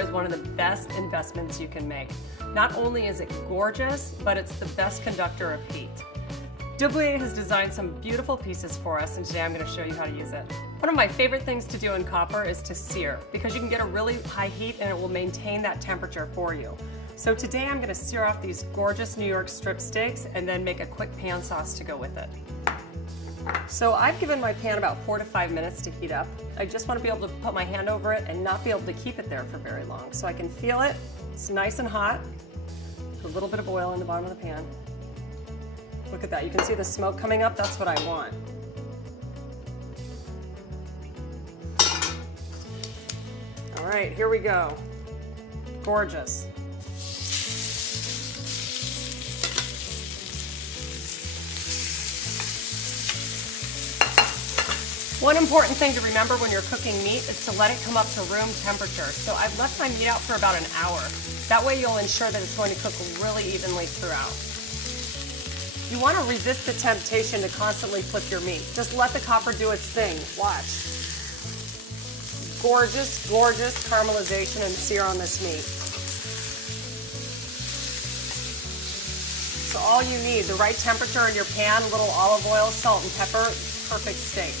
is one of the best investments you can make. Not only is it gorgeous, but it's the best conductor of heat. Cookware has designed some beautiful pieces for us, and today I'm going to show you how to use it. One of my favorite things to do in copper is to sear, because you can get a really high heat and it will maintain that temperature for you. So today I'm going to sear off these gorgeous New York strip steaks and then make a quick pan sauce to go with it. So I've given my pan about 4 to 5 minutes to heat up. I just want to be able to put my hand over it and not be able to keep it there for very long. So I can feel it. It's nice and hot. Put a little bit of oil in the bottom of the pan. Look at that. You can see the smoke coming up. That's what I want. All right, here we go. Gorgeous. One important thing to remember when you're cooking meat is to let it come up to room temperature. So I've left my meat out for about an hour. That way you'll ensure that it's going to cook really evenly throughout. You want to resist the temptation to constantly flip your meat. Just let the copper do its thing. Watch. Gorgeous, gorgeous caramelization and sear on this meat. So all you need, the right temperature in your pan, a little olive oil, salt and pepper, perfect steak.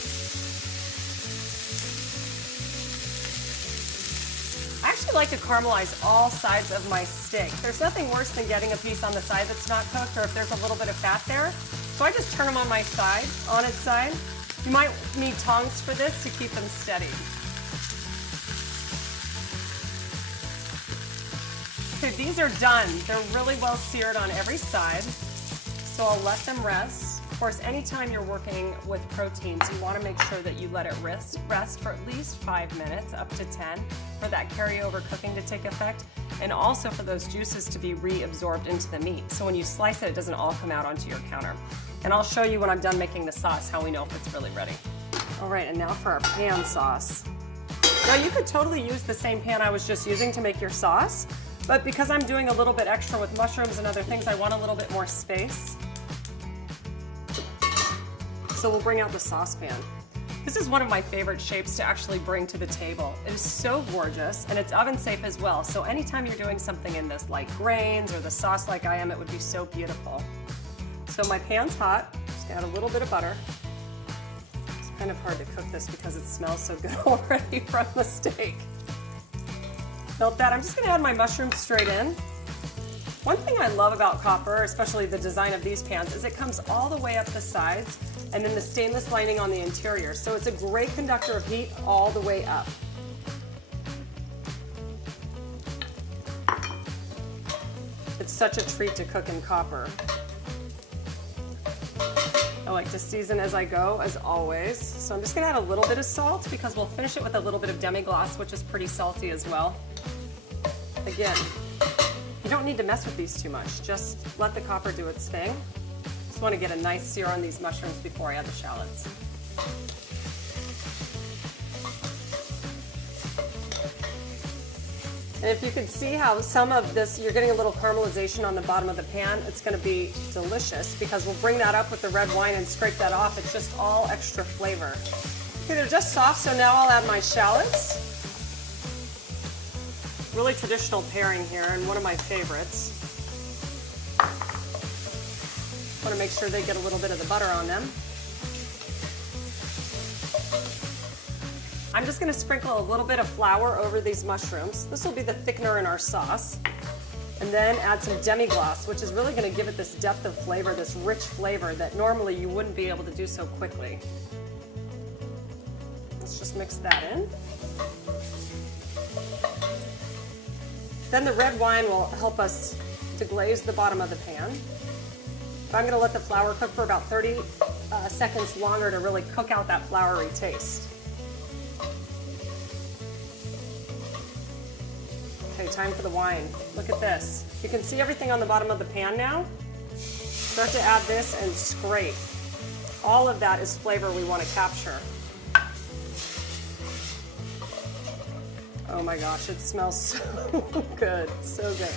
I actually like to caramelize all sides of my steak. There's nothing worse than getting a piece on the side that's not cooked, or if there's a little bit of fat there. So I just turn them on my side, on its side. You might need tongs for this to keep them steady. Okay, these are done. They're really well seared on every side. So I'll let them rest. Of course, anytime you're working with proteins, you want to make sure that you let it rest for at least 5 minutes, up to 10, for that carryover cooking to take effect, and also for those juices to be reabsorbed into the meat. So when you slice it, it doesn't all come out onto your counter. And I'll show you when I'm done making the sauce how we know if it's really ready. All right, and now for our pan sauce. Now you could totally use the same pan I was just using to make your sauce, but because I'm doing a little bit extra with mushrooms and other things, I want a little bit more space. So we'll bring out the saucepan. This is one of my favorite shapes to actually bring to the table. It is so gorgeous, and it's oven safe as well. So anytime you're doing something in this, like grains or the sauce like I am, it would be so beautiful. So my pan's hot. Just add a little bit of butter. It's kind of hard to cook this because it smells so good already from the steak. Melt that. I'm just going to add my mushrooms straight in. One thing I love about copper, especially the design of these pans, is it comes all the way up the sides and then the stainless lining on the interior. So it's a great conductor of heat all the way up. It's such a treat to cook in copper. I like to season as I go, as always. So I'm just going to add a little bit of salt because we'll finish it with a little bit of demi-glace, which is pretty salty as well. Again, you don't need to mess with these too much. Just let the copper do its thing. Just want to get a nice sear on these mushrooms before I add the shallots. And if you can see how some of this, you're getting a little caramelization on the bottom of the pan, it's going to be delicious because we'll bring that up with the red wine and scrape that off. It's just all extra flavor. Okay, they're just soft, so now I'll add my shallots. Really traditional pairing here, and one of my favorites. Want to make sure they get a little bit of the butter on them. I'm just going to sprinkle a little bit of flour over these mushrooms. This will be the thickener in our sauce. And then add some demi-glace, which is really going to give it this depth of flavor, this rich flavor that normally you wouldn't be able to do so quickly. Let's just mix that in. Then the red wine will help us to glaze the bottom of the pan. But I'm going to let the flour cook for about 30 seconds longer to really cook out that floury taste. Okay, time for the wine. Look at this. You can see everything on the bottom of the pan now. Start to add this and scrape. All of that is flavor we want to capture. Oh my gosh, it smells so good, so good.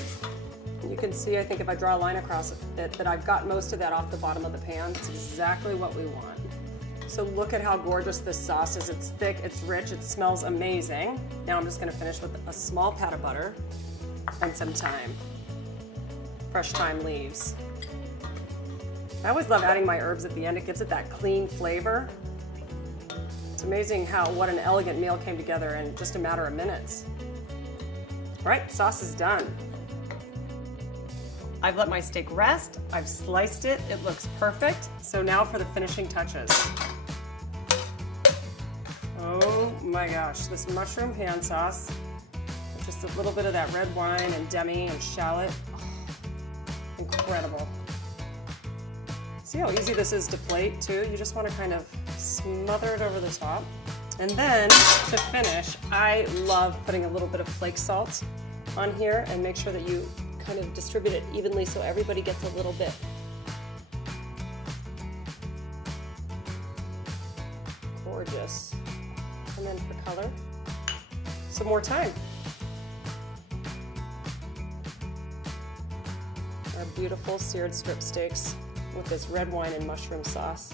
You can see, I think if I draw a line across it, that I've got most of that off the bottom of the pan. It's exactly what we want. So look at how gorgeous this sauce is. It's thick, it's rich, it smells amazing. Now I'm just gonna finish with a small pat of butter and some thyme. Fresh thyme leaves. I always love adding my herbs at the end. It gives it that clean flavor. It's amazing what an elegant meal came together in just a matter of minutes. All right, sauce is done. I've let my steak rest. I've sliced it. It looks perfect. So now for the finishing touches. Oh my gosh, this mushroom pan sauce. Just a little bit of that red wine and demi and shallot. Oh, incredible. See how easy this is to plate too? You just want to kind of smother it over the top. And then to finish, I love putting a little bit of flake salt on here and make sure that you kind of distribute it evenly so everybody gets a little bit. Gorgeous. And then for color, some more thyme. Our beautiful seared strip steaks with this red wine and mushroom sauce.